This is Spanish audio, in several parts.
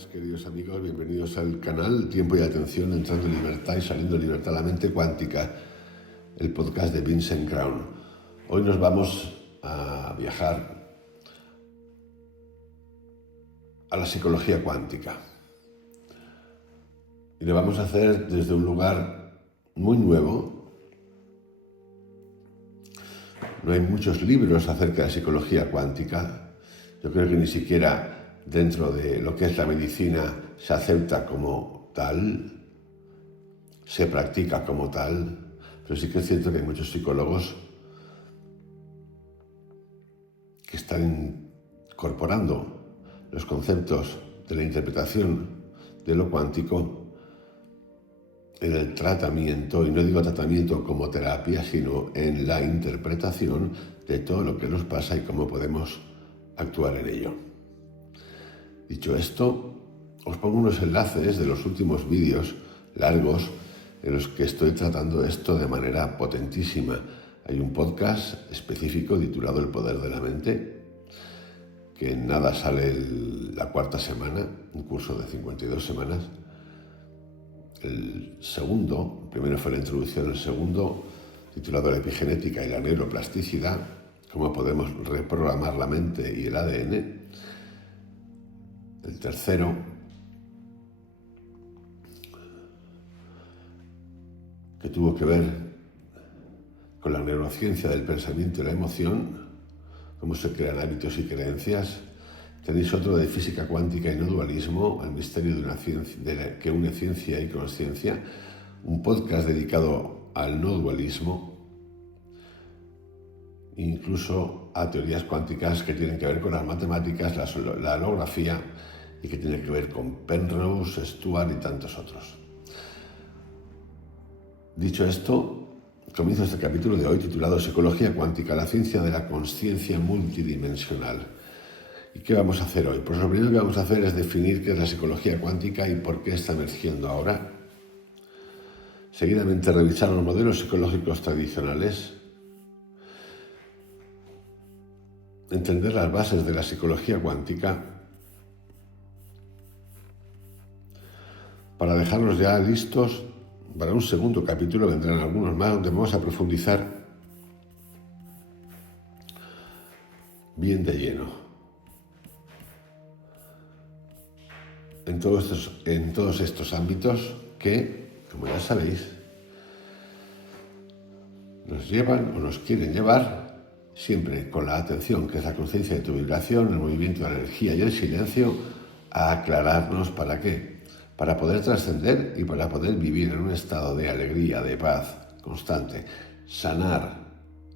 días, queridos amigos, bienvenidos al canal Tiempo y Atención, entrando en libertad y saliendo en libertad, la mente cuántica, el podcast de Vincent Crown. Hoy nos vamos a viajar a la psicología cuántica y lo vamos a hacer desde un lugar muy nuevo. No hay muchos libros acerca de psicología cuántica. Yo creo que ni siquiera dentro de lo que es la medicina se acepta como tal, se practica como tal, pero sí que es cierto que hay muchos psicólogos que están incorporando los conceptos de la interpretación de lo cuántico en el tratamiento, y no digo tratamiento como terapia, sino en la interpretación de todo lo que nos pasa y cómo podemos actuar en ello. Dicho esto, os pongo unos enlaces de los últimos vídeos largos en los que estoy tratando esto de manera potentísima. Hay un podcast específico titulado El Poder de la Mente, que en nada sale la cuarta semana, un curso de 52 semanas. El primero fue la introducción, el segundo, titulado La epigenética y la neuroplasticidad, cómo podemos reprogramar la mente y el ADN. El tercero, que tuvo que ver con la neurociencia del pensamiento y la emoción, cómo se crean hábitos y creencias. Tenéis otro de física cuántica y no dualismo, el misterio de una ciencia que une ciencia y consciencia, un podcast dedicado al no dualismo, incluso a teorías cuánticas que tienen que ver con las matemáticas, la holografía, y que tiene que ver con Penrose, Stuart y tantos otros. Dicho esto, comienzo este capítulo de hoy titulado Psicología cuántica, la ciencia de la consciencia multidimensional. ¿Y qué vamos a hacer hoy? Pues lo primero que vamos a hacer es definir qué es la psicología cuántica y por qué está emergiendo ahora. Seguidamente revisar los modelos psicológicos tradicionales, entender las bases de la psicología cuántica, para dejarnos ya listos para un segundo capítulo. Vendrán algunos más donde vamos a profundizar bien de lleno en todos estos ámbitos que, como ya sabéis, nos llevan o nos quieren llevar siempre con la atención, que es la conciencia de tu vibración, el movimiento de la energía y el silencio, a aclararnos para qué. Para poder trascender y para poder vivir en un estado de alegría, de paz constante, sanar,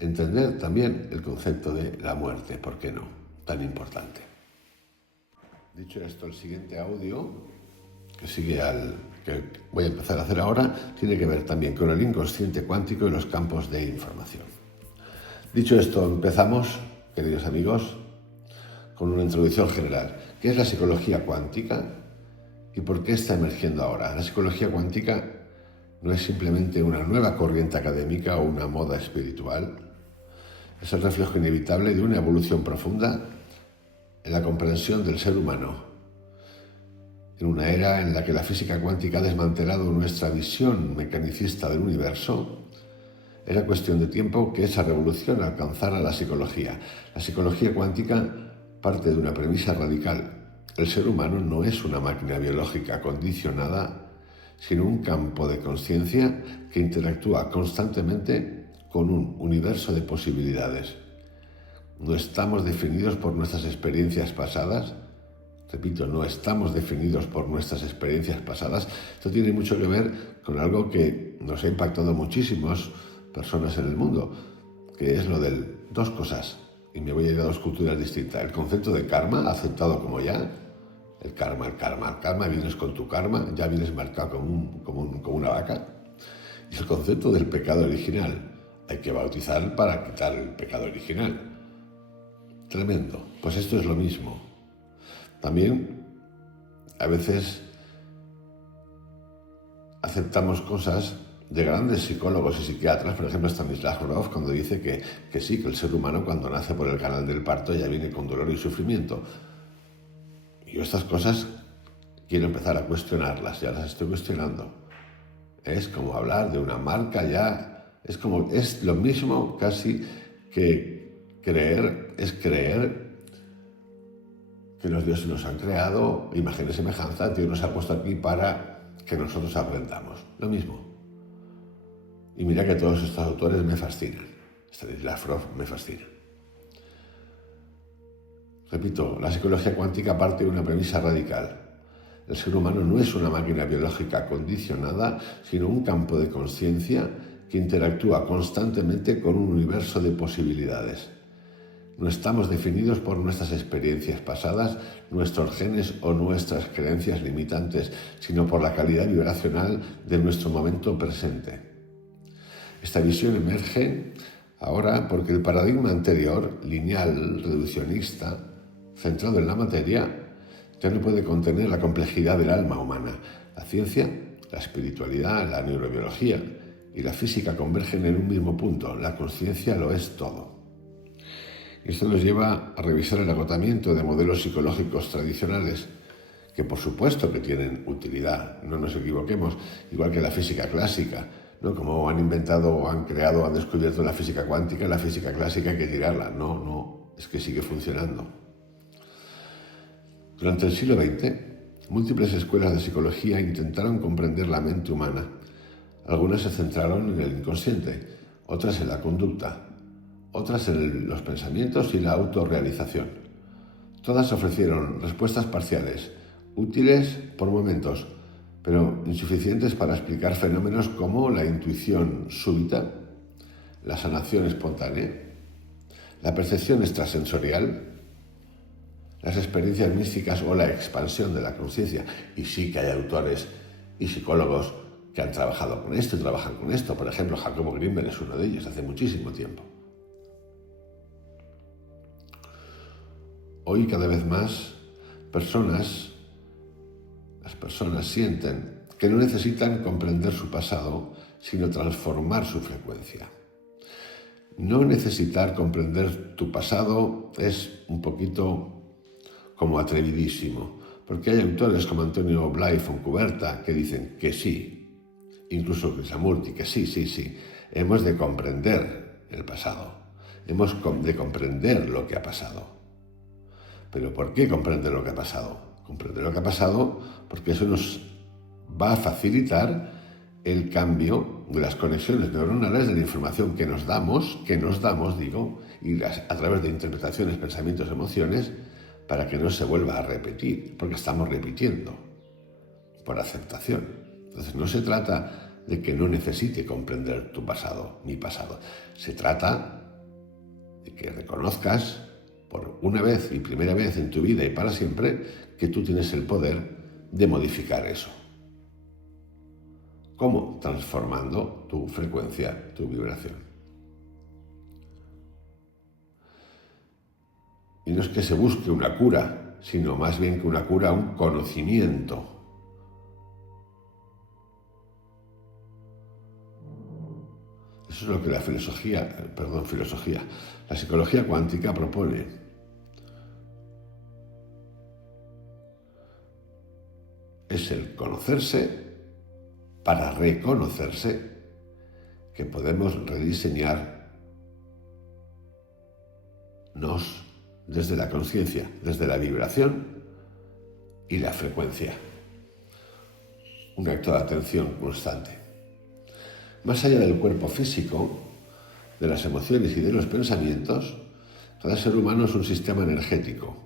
entender también el concepto de la muerte, ¿por qué no? Tan importante. Dicho esto, el siguiente audio, que voy a empezar a hacer ahora, tiene que ver también con el inconsciente cuántico y los campos de información. Dicho esto, empezamos, queridos amigos, con una introducción general. ¿Qué es la psicología cuántica? ¿Y por qué está emergiendo ahora? La psicología cuántica no es simplemente una nueva corriente académica o una moda espiritual. Es el reflejo inevitable de una evolución profunda en la comprensión del ser humano. En una era en la que la física cuántica ha desmantelado nuestra visión mecanicista del universo, era cuestión de tiempo que esa revolución alcanzara la psicología. La psicología cuántica parte de una premisa radical. El ser humano no es una máquina biológica condicionada, sino un campo de conciencia que interactúa constantemente con un universo de posibilidades. No estamos definidos por nuestras experiencias pasadas. Repito, no estamos definidos por nuestras experiencias pasadas. Esto tiene mucho que ver con algo que nos ha impactado a muchísimas personas en el mundo, que es lo de dos cosas. Y me voy a ir a dos culturas distintas. El concepto de karma, aceptado como ya. El karma, vienes con tu karma, ya vienes marcado como una vaca. Y el concepto del pecado original. Hay que bautizar para quitar el pecado original. Tremendo. Pues esto es lo mismo. También, a veces, aceptamos cosas de grandes psicólogos y psiquiatras, por ejemplo Stanislav Grof, cuando dice que sí, que el ser humano cuando nace por el canal del parto ya viene con dolor y sufrimiento. Yo estas cosas quiero empezar a cuestionarlas, ya las estoy cuestionando. Es como hablar de una marca ya, es lo mismo casi que creer que los dioses nos han creado, imagen y semejanza, Dios nos ha puesto aquí para que nosotros aprendamos. Lo mismo. Y mira que todos estos autores me fascinan. Stanislavov me fascina. Repito, la psicología cuántica parte de una premisa radical. El ser humano no es una máquina biológica condicionada, sino un campo de conciencia que interactúa constantemente con un universo de posibilidades. No estamos definidos por nuestras experiencias pasadas, nuestros genes o nuestras creencias limitantes, sino por la calidad vibracional de nuestro momento presente. Esta visión emerge ahora porque el paradigma anterior, lineal, reduccionista, centrado en la materia, ya no puede contener la complejidad del alma humana. La ciencia, la espiritualidad, la neurobiología y la física convergen en un mismo punto. La conciencia lo es todo. Esto nos lleva a revisar el agotamiento de modelos psicológicos tradicionales, que por supuesto que tienen utilidad, no nos equivoquemos, igual que la física clásica, ¿no? Como han inventado, han creado, han descubierto la física cuántica, la física clásica hay que tirarla. No, es que sigue funcionando. Durante el siglo XX, múltiples escuelas de psicología intentaron comprender la mente humana. Algunas se centraron en el inconsciente, otras en la conducta, otras en los pensamientos y la autorrealización. Todas ofrecieron respuestas parciales, útiles por momentos, pero insuficientes para explicar fenómenos como la intuición súbita, la sanación espontánea, la percepción extrasensorial, las experiencias místicas o la expansión de la conciencia. Y sí que hay autores y psicólogos que han trabajado con esto y trabajan con esto. Por ejemplo, Jacobo Grinberg es uno de ellos, hace muchísimo tiempo. Hoy cada vez más las personas sienten que no necesitan comprender su pasado, sino transformar su frecuencia. No necesitar comprender tu pasado es un poquito como atrevidísimo, porque hay autores como Antonio Blay Foncuberta que dicen que sí, incluso Krishnamurti, que sí, hemos de comprender el pasado, hemos de comprender lo que ha pasado. ¿Pero por qué comprender lo que ha pasado? Comprender lo que ha pasado porque eso nos va a facilitar el cambio de las conexiones neuronales de la información que nos damos, y a través de interpretaciones, pensamientos, emociones, para que no se vuelva a repetir, porque estamos repitiendo por aceptación. Entonces no se trata de que no necesite comprender tu pasado, mi pasado. Se trata de que reconozcas por una vez y primera vez en tu vida y para siempre que tú tienes el poder de modificar eso. ¿Cómo? Transformando tu frecuencia, tu vibración. Y no es que se busque una cura, sino más bien que una cura, un conocimiento. Eso es lo que la psicología cuántica propone. Es el conocerse para reconocerse que podemos rediseñarnos desde la conciencia, desde la vibración y la frecuencia. Un acto de atención constante. Más allá del cuerpo físico, de las emociones y de los pensamientos, cada ser humano es un sistema energético,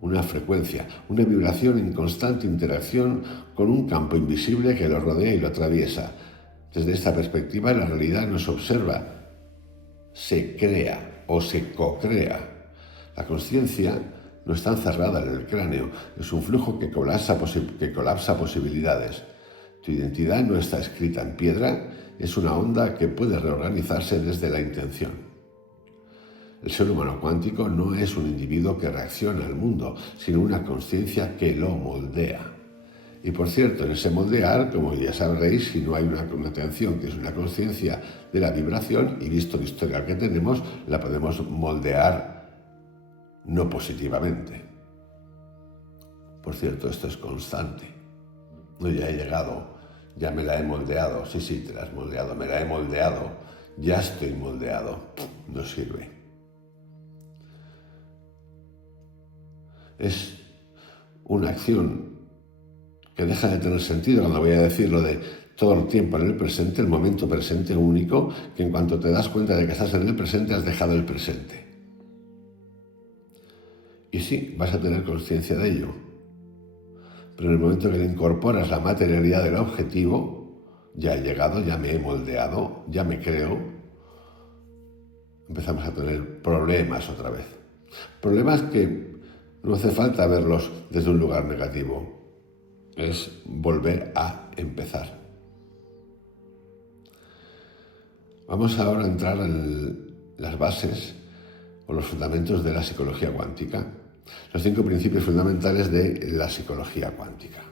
una frecuencia, una vibración en constante interacción con un campo invisible que lo rodea y lo atraviesa. Desde esta perspectiva, la realidad no se observa, se crea o se co-crea. La conciencia no está encerrada en el cráneo, es un flujo que colapsa posibilidades. Tu identidad no está escrita en piedra, es una onda que puede reorganizarse desde la intención. El ser humano cuántico no es un individuo que reacciona al mundo, sino una conciencia que lo moldea. Y por cierto, en ese moldear, como ya sabréis, si no hay una atención que es una conciencia de la vibración, y visto el historial que tenemos, la podemos moldear no positivamente. Por cierto, esto es constante. No, ya he llegado, ya me la he moldeado. Sí, te la has moldeado, me la he moldeado, ya estoy moldeado. No sirve. Es una acción que deja de tener sentido cuando voy a decir lo de todo el tiempo en el presente, el momento presente único, que en cuanto te das cuenta de que estás en el presente, has dejado el presente. Y sí, vas a tener conciencia de ello. Pero en el momento que le incorporas la materialidad del objetivo, ya he llegado, ya me he moldeado, ya me creo, empezamos a tener problemas otra vez. Problemas que no hace falta verlos desde un lugar negativo. Es volver a empezar. Vamos ahora a entrar en las bases o los fundamentos de la psicología cuántica, los 5 principios fundamentales de la psicología cuántica.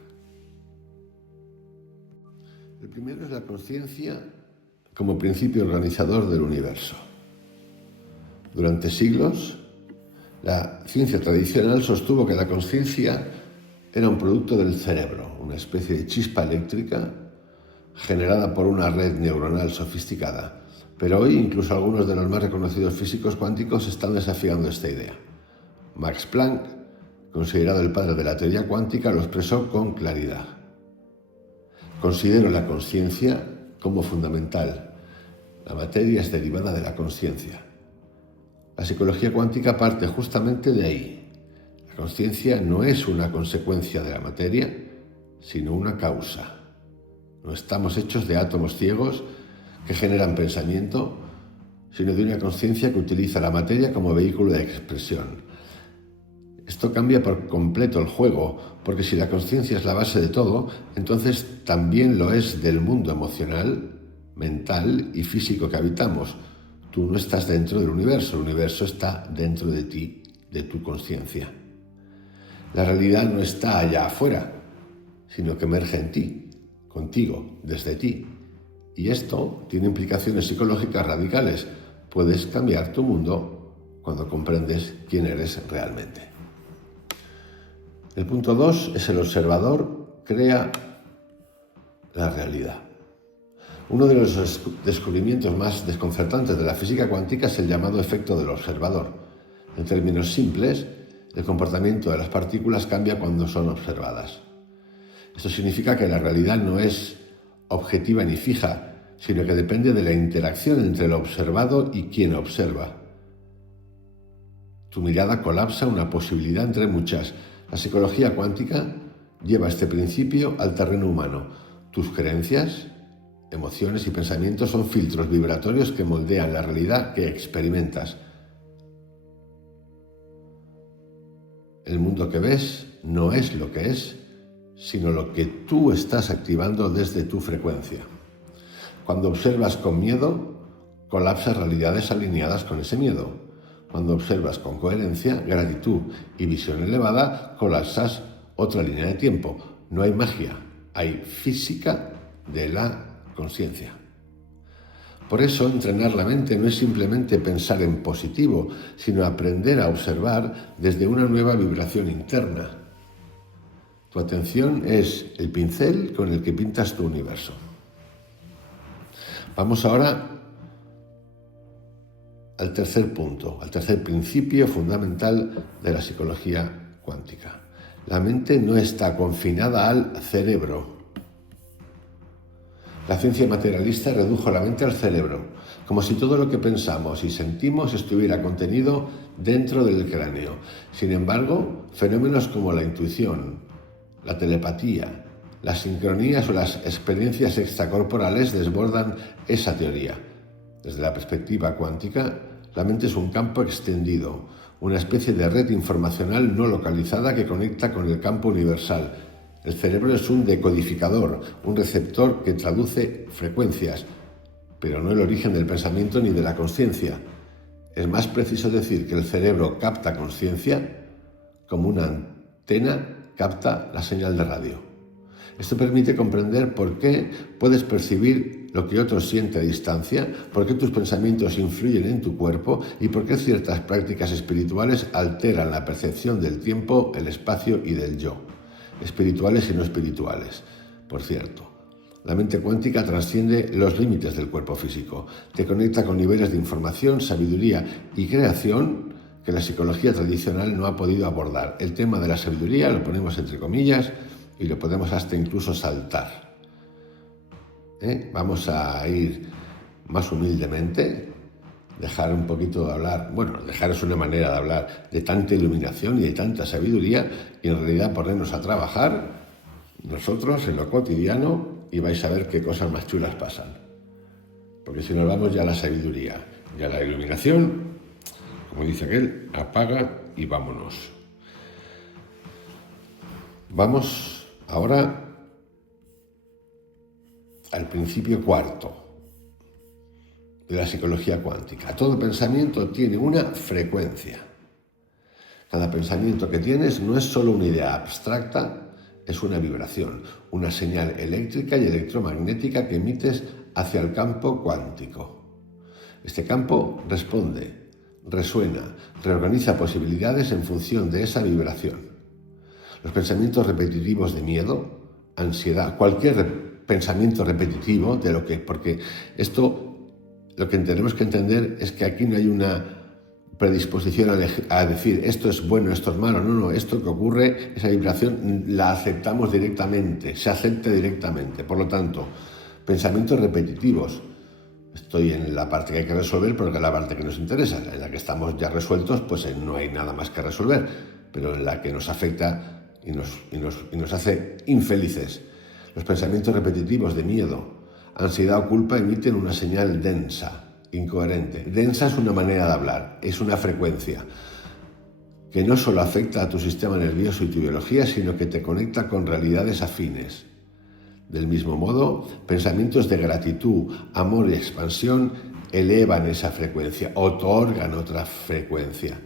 El primero es la conciencia como principio organizador del universo. Durante siglos, la ciencia tradicional sostuvo que la conciencia era un producto del cerebro, una especie de chispa eléctrica generada por una red neuronal sofisticada. Pero hoy incluso algunos de los más reconocidos físicos cuánticos están desafiando esta idea. Max Planck, considerado el padre de la teoría cuántica, lo expresó con claridad. Considero la conciencia como fundamental. La materia es derivada de la conciencia. La psicología cuántica parte justamente de ahí. La conciencia no es una consecuencia de la materia, sino una causa. No estamos hechos de átomos ciegos que generan pensamiento, sino de una conciencia que utiliza la materia como vehículo de expresión. Esto cambia por completo el juego, porque si la conciencia es la base de todo, entonces también lo es del mundo emocional, mental y físico que habitamos. Tú no estás dentro del universo, el universo está dentro de ti, de tu conciencia. La realidad no está allá afuera, sino que emerge en ti, contigo, desde ti. Y esto tiene implicaciones psicológicas radicales. Puedes cambiar tu mundo cuando comprendes quién eres realmente. El punto 2 es el observador crea la realidad. Uno de los descubrimientos más desconcertantes de la física cuántica es el llamado efecto del observador. En términos simples, el comportamiento de las partículas cambia cuando son observadas. Esto significa que la realidad no es objetiva ni fija, sino que depende de la interacción entre el observado y quien observa. Tu mirada colapsa una posibilidad entre muchas. La psicología cuántica lleva este principio al terreno humano. Tus creencias, emociones y pensamientos son filtros vibratorios que moldean la realidad que experimentas. El mundo que ves no es lo que es, sino lo que tú estás activando desde tu frecuencia. Cuando observas con miedo, colapsas realidades alineadas con ese miedo. Cuando observas con coherencia, gratitud y visión elevada, colapsas otra línea de tiempo. No hay magia, hay física de la conciencia. Por eso, entrenar la mente no es simplemente pensar en positivo, sino aprender a observar desde una nueva vibración interna. Tu atención es el pincel con el que pintas tu universo. Vamos ahora al tercer punto, al tercer principio fundamental de la psicología cuántica. La mente no está confinada al cerebro. La ciencia materialista redujo la mente al cerebro, como si todo lo que pensamos y sentimos estuviera contenido dentro del cráneo. Sin embargo, fenómenos como la intuición, la telepatía, las sincronías o las experiencias extracorporales desbordan esa teoría. Desde la perspectiva cuántica, la mente es un campo extendido, una especie de red informacional no localizada que conecta con el campo universal. El cerebro es un decodificador, un receptor que traduce frecuencias, pero no el origen del pensamiento ni de la conciencia. Es más preciso decir que el cerebro capta conciencia como una antena capta la señal de radio. Esto permite comprender por qué puedes percibir lo que otros sienten a distancia, por qué tus pensamientos influyen en tu cuerpo y por qué ciertas prácticas espirituales alteran la percepción del tiempo, el espacio y del yo. espirituales y no espirituales. Por cierto, la mente cuántica trasciende los límites del cuerpo físico, te conecta con niveles de información, sabiduría y creación que la psicología tradicional no ha podido abordar. El tema de la sabiduría lo ponemos entre comillas y lo podemos hasta incluso saltar. Vamos a ir más humildemente, dejar un poquito de hablar, bueno, dejar es una manera de hablar de tanta iluminación y de tanta sabiduría y en realidad ponernos a trabajar nosotros en lo cotidiano y vais a ver qué cosas más chulas pasan. Porque si nos vamos ya a la sabiduría y a la iluminación, como dice aquel, apaga y vámonos. Vamos ahora al principio cuarto de la psicología cuántica. Todo pensamiento tiene una frecuencia. Cada pensamiento que tienes no es solo una idea abstracta, es una vibración, una señal eléctrica y electromagnética que emites hacia el campo cuántico. Este campo responde, resuena, reorganiza posibilidades en función de esa vibración. Los pensamientos repetitivos de miedo, ansiedad, cualquier pensamiento repetitivo de lo que, porque esto lo que tenemos que entender es que aquí no hay una predisposición a decir esto es bueno, esto es malo, no, esto que ocurre, esa vibración la aceptamos directamente, se acepta directamente. Por lo tanto, pensamientos repetitivos, estoy en la parte que hay que resolver, pero que es la parte que nos interesa, en la que estamos ya resueltos, pues no hay nada más que resolver, pero en la que nos afecta y nos hace infelices. Los pensamientos repetitivos de miedo, ansiedad o culpa emiten una señal densa, incoherente. Densa es una manera de hablar, es una frecuencia que no solo afecta a tu sistema nervioso y tu biología, sino que te conecta con realidades afines. Del mismo modo, pensamientos de gratitud, amor y expansión elevan esa frecuencia, otorgan otra frecuencia,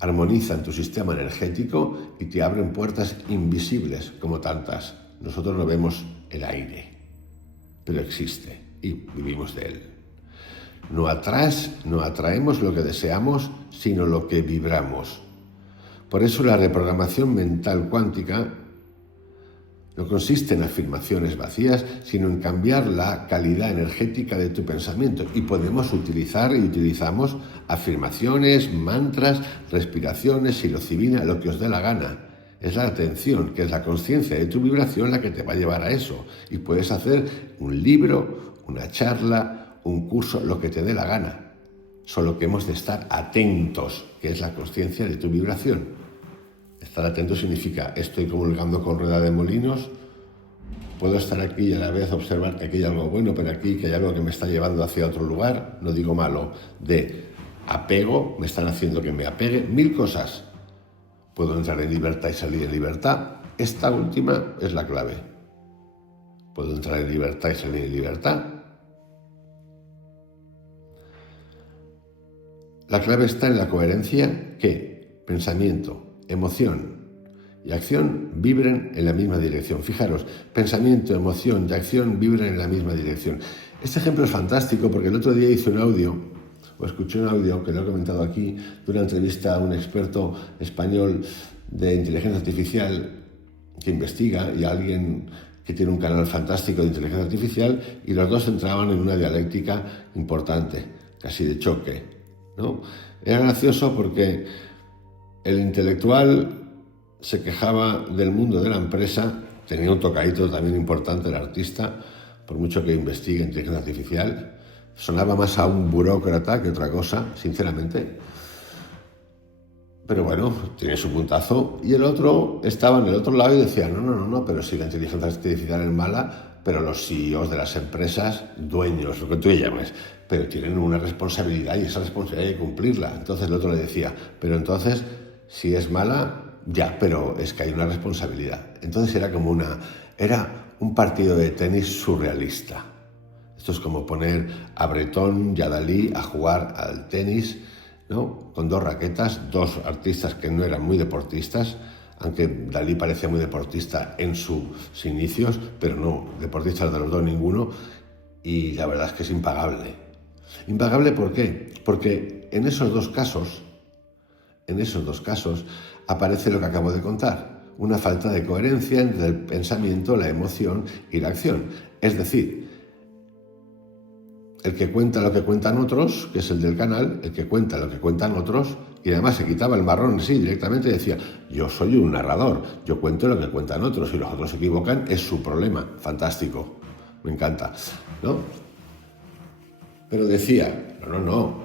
armonizan tu sistema energético y te abren puertas invisibles como tantas. Nosotros no vemos el aire, pero existe y vivimos de él. No atraemos lo que deseamos, sino lo que vibramos. Por eso la reprogramación mental cuántica no consiste en afirmaciones vacías, sino en cambiar la calidad energética de tu pensamiento. Y podemos utilizar y utilizamos afirmaciones, mantras, respiraciones, psilocibina, lo que os dé la gana. Es la atención, que es la conciencia de tu vibración la que te va a llevar a eso. Y puedes hacer un libro, una charla, un curso, lo que te dé la gana. Solo que hemos de estar atentos, que es la conciencia de tu vibración. Estar atento significa, estoy comulgando con rueda de molinos, puedo estar aquí y a la vez observar que aquí hay algo bueno, pero aquí que hay algo que me está llevando hacia otro lugar, no digo malo, de apego, me están haciendo que me apegue, 1000 cosas. Puedo entrar en libertad y salir en libertad. Esta última es la clave. Puedo entrar en libertad y salir en libertad. La clave está en la coherencia que pensamiento, emoción y acción vibren en la misma dirección. Fijaros, pensamiento, emoción y acción vibran en la misma dirección. Este ejemplo es fantástico porque el otro día hice un audio, o escuché un audio que lo he comentado aquí, de una entrevista a un experto español de inteligencia artificial que investiga y a alguien que tiene un canal fantástico de inteligencia artificial, y los dos entraban en una dialéctica importante, casi de choque, ¿no? Era gracioso porque el intelectual se quejaba del mundo de la empresa, tenía un tocadito también importante el artista, por mucho que investigue inteligencia artificial, sonaba más a un burócrata que otra cosa, sinceramente. Pero bueno, tiene su puntazo. Y el otro estaba en el otro lado y decía, no, pero si la inteligencia artificial es mala, pero los CEOs de las empresas, dueños, lo que tú llames, pero tienen una responsabilidad y esa responsabilidad hay que cumplirla. Entonces el otro le decía, pero entonces, si es mala, ya, pero es que hay una responsabilidad. Entonces era un partido de tenis surrealista. Esto es como poner a Bretón y a Dalí a jugar al tenis, ¿no? Con dos raquetas, dos artistas que no eran muy deportistas, aunque Dalí parecía muy deportista en sus inicios, pero no, deportistas de los dos ninguno, y la verdad es que es impagable. ¿Impagable por qué? Porque en esos dos casos aparece lo que acabo de contar. una falta de coherencia entre el pensamiento, la emoción y la acción. Es decir, el que cuenta lo que cuentan otros, que es el del canal, el que cuenta lo que cuentan otros, y además se quitaba el marrón así directamente y decía, yo soy un narrador, yo cuento lo que cuentan otros, y los otros se equivocan, es su problema. Fantástico, me encanta, ¿no? Pero decía, no,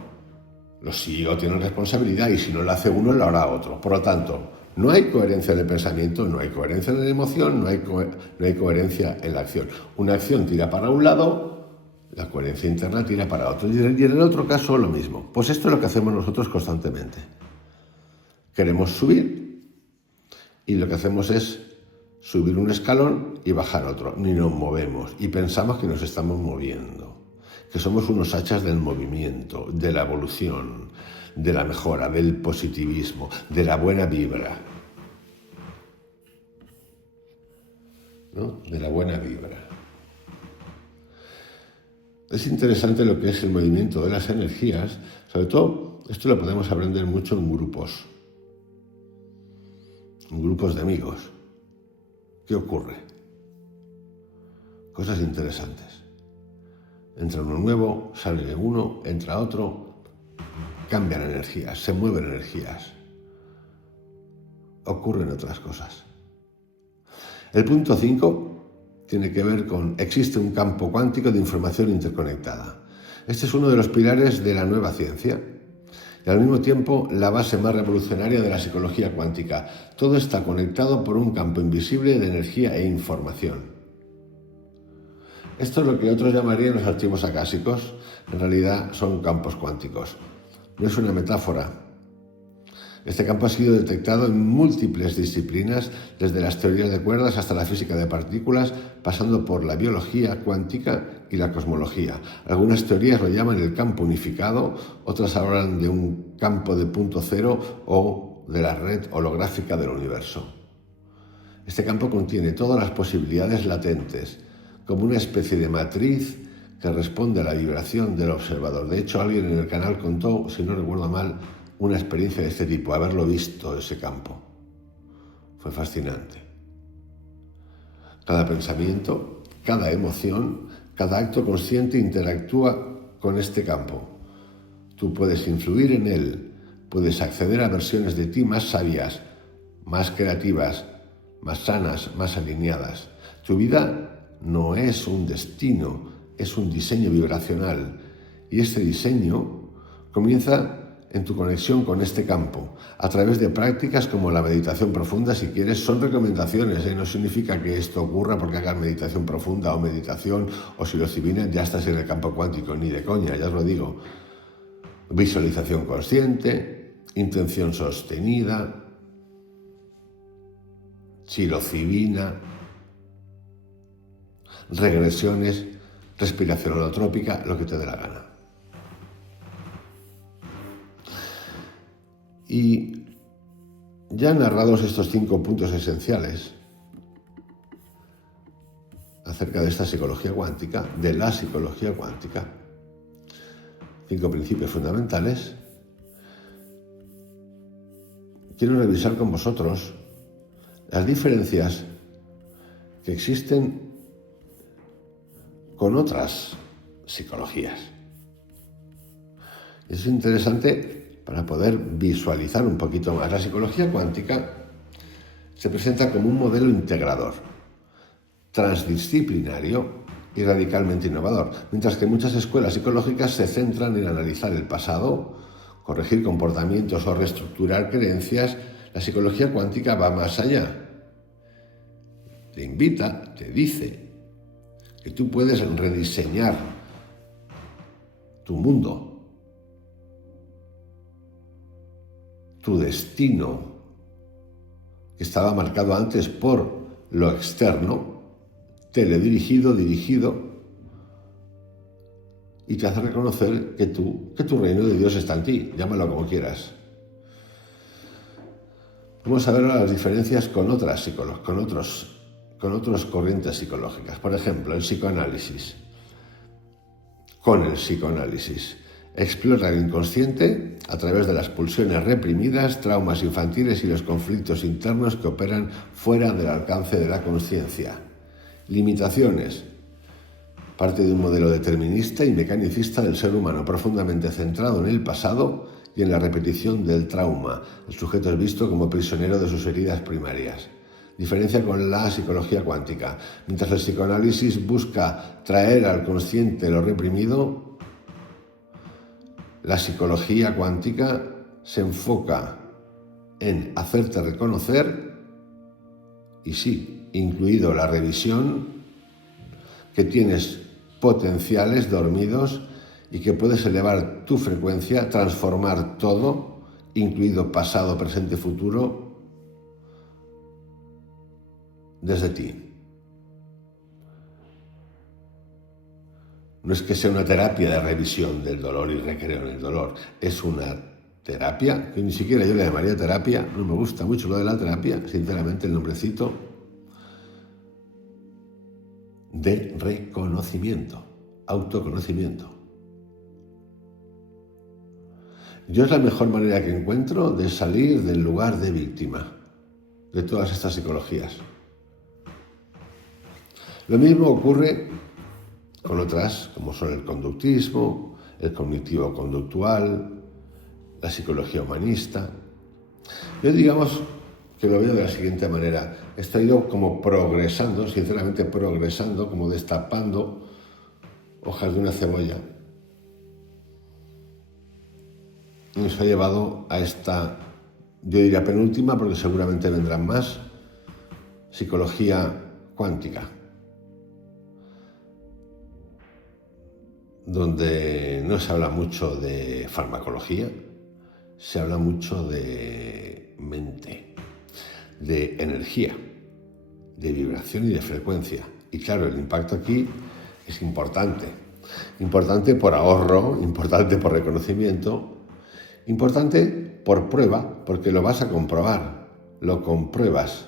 los CEO tienen responsabilidad y si no lo hace uno, lo hará otro. Por lo tanto, no hay coherencia en el pensamiento, no hay coherencia en la emoción, no hay coherencia en la acción. Una acción tira para un lado, la coherencia interna tira para otro. Y en el otro caso lo mismo. Pues esto es lo que hacemos nosotros constantemente. Queremos subir y lo que hacemos es subir un escalón y bajar otro. Ni nos movemos y pensamos que nos estamos moviendo, que somos unos hachas del movimiento, de la evolución, de la mejora, del positivismo, de la buena vibra, ¿no? De la buena vibra. Es interesante lo que es el movimiento de las energías, sobre todo esto lo podemos aprender mucho en grupos de amigos. ¿Qué ocurre? Cosas interesantes. Entra uno nuevo, sale uno, entra otro, cambian energías, se mueven energías, ocurren otras cosas. El punto 5 tiene que ver con existe un campo cuántico de información interconectada. Este es uno de los pilares de la nueva ciencia y al mismo tiempo la base más revolucionaria de la psicología cuántica. Todo está conectado por un campo invisible de energía e información. Esto es lo que otros llamarían los archivos acásicos. En realidad son campos cuánticos. No es una metáfora. Este campo ha sido detectado en múltiples disciplinas, desde las teorías de cuerdas hasta la física de partículas, pasando por la biología cuántica y la cosmología. Algunas teorías lo llaman el campo unificado, otras hablan de un campo de punto cero o de la red holográfica del universo. Este campo contiene todas las posibilidades latentes, como una especie de matriz que responde a la vibración del observador. De hecho, alguien en el canal contó, si no recuerdo mal, una experiencia de este tipo, haberlo visto ese campo. Fue fascinante. Cada pensamiento, cada emoción, cada acto consciente interactúa con este campo. Tú puedes influir en él, puedes acceder a versiones de ti más sabias, más creativas, más sanas, más alineadas. Tu vida no es un destino, es un diseño vibracional. Y este diseño comienza en tu conexión con este campo, a través de prácticas como la meditación profunda. Si quieres, son recomendaciones, no significa que esto ocurra porque hagas meditación profunda o meditación o psilocibina, ya estás en el campo cuántico, ni de coña, ya os lo digo. Visualización consciente, intención sostenida, psilocibina, regresiones, respiración holotrópica, lo que te dé la gana. Y ya narrados estos 5 puntos esenciales acerca de esta psicología cuántica, de la psicología cuántica, 5 principios fundamentales, quiero revisar con vosotros las diferencias que existen con otras psicologías. Es interesante para poder visualizar un poquito más. La psicología cuántica se presenta como un modelo integrador, transdisciplinario y radicalmente innovador, mientras que muchas escuelas psicológicas se centran en analizar el pasado, corregir comportamientos o reestructurar creencias. La psicología cuántica va más allá. Te invita, te dice que tú puedes rediseñar tu mundo, tu destino, que estaba marcado antes por lo externo, teledirigido, dirigido, y te hace reconocer que tu reino de Dios está en ti, llámalo como quieras. Vamos a ver ahora las diferencias con otras corrientes psicológicas. Por ejemplo, el psicoanálisis. Con el psicoanálisis. Explora el inconsciente a través de las pulsiones reprimidas, traumas infantiles y los conflictos internos que operan fuera del alcance de la consciencia. Limitaciones. Parte de un modelo determinista y mecanicista del ser humano, profundamente centrado en el pasado y en la repetición del trauma. El sujeto es visto como prisionero de sus heridas primarias. Diferencia con la psicología cuántica. Mientras el psicoanálisis busca traer al consciente lo reprimido, la psicología cuántica se enfoca en hacerte reconocer, y sí, incluido la revisión, que tienes potenciales dormidos y que puedes elevar tu frecuencia, transformar todo, incluido pasado, presente, futuro, desde ti. No es que sea una terapia de revisión del dolor y recreo en el dolor, es una terapia, que ni siquiera yo le llamaría terapia, no me gusta mucho lo de la terapia, sinceramente el nombrecito, de reconocimiento, autoconocimiento. Yo es la mejor manera que encuentro de salir del lugar de víctima de todas estas psicologías. Lo mismo ocurre con otras, como son el conductismo, el cognitivo-conductual, la psicología humanista. Yo digamos que lo veo de la siguiente manera. Estoy yo como progresando, sinceramente progresando, como destapando hojas de una cebolla. Y nos ha llevado a esta, yo diría penúltima, porque seguramente vendrán más, psicología cuántica, donde no se habla mucho de farmacología, se habla mucho de mente, de energía, de vibración y de frecuencia. Y claro, el impacto aquí es importante. Importante por ahorro, importante por reconocimiento, importante por prueba, porque lo vas a comprobar, lo compruebas.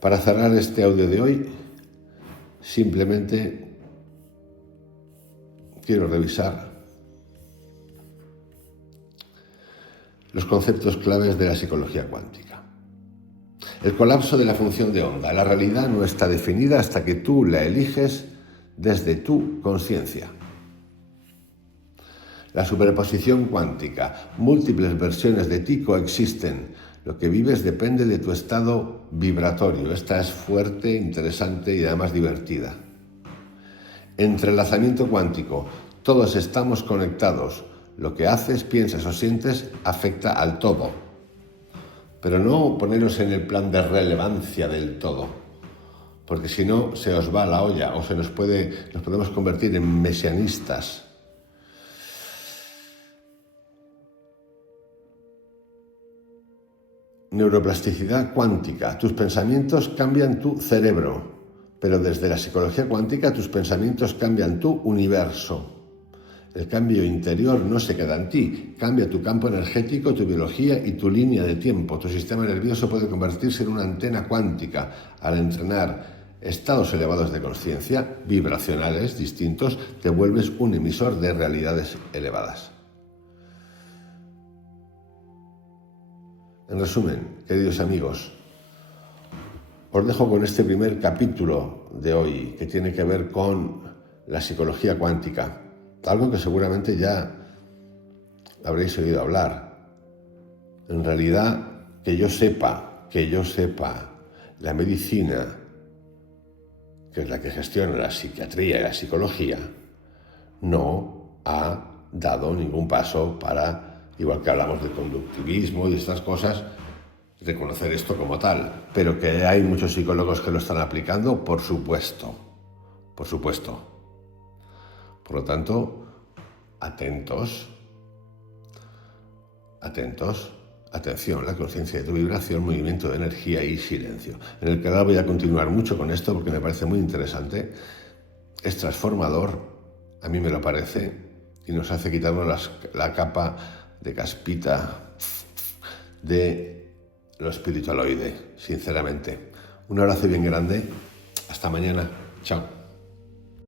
Para cerrar este audio de hoy, simplemente quiero revisar los conceptos claves de la psicología cuántica. El colapso de la función de onda. La realidad no está definida hasta que tú la eliges desde tu conciencia. La superposición cuántica. Múltiples versiones de ti coexisten. Lo que vives depende de tu estado vibratorio. Esta es fuerte, interesante y además divertida. Entrelazamiento cuántico. Todos estamos conectados. Lo que haces, piensas o sientes afecta al todo. Pero no poneros en el plan de relevancia del todo, porque si no se os va la olla o nos podemos convertir en mesianistas. Neuroplasticidad cuántica. Tus pensamientos cambian tu cerebro, pero desde la psicología cuántica tus pensamientos cambian tu universo. El cambio interior no se queda en ti, cambia tu campo energético, tu biología y tu línea de tiempo. Tu sistema nervioso puede convertirse en una antena cuántica. Al entrenar estados elevados de conciencia, vibracionales distintos, te vuelves un emisor de realidades elevadas. En resumen, queridos amigos, os dejo con este primer capítulo de hoy que tiene que ver con la psicología cuántica. Algo que seguramente ya habréis oído hablar. En realidad, que yo sepa, la medicina, que es la que gestiona la psiquiatría y la psicología, no ha dado ningún paso para, igual que hablamos de conductivismo y estas cosas, reconocer esto como tal. Pero que hay muchos psicólogos que lo están aplicando, por supuesto. Por supuesto. Por lo tanto, atentos, atención, la conciencia de tu vibración, movimiento de energía y silencio. En el canal voy a continuar mucho con esto porque me parece muy interesante, es transformador, a mí me lo parece, y nos hace quitarnos la capa de caspita de lo espiritualoide, sinceramente. Un abrazo bien grande, hasta mañana, chao.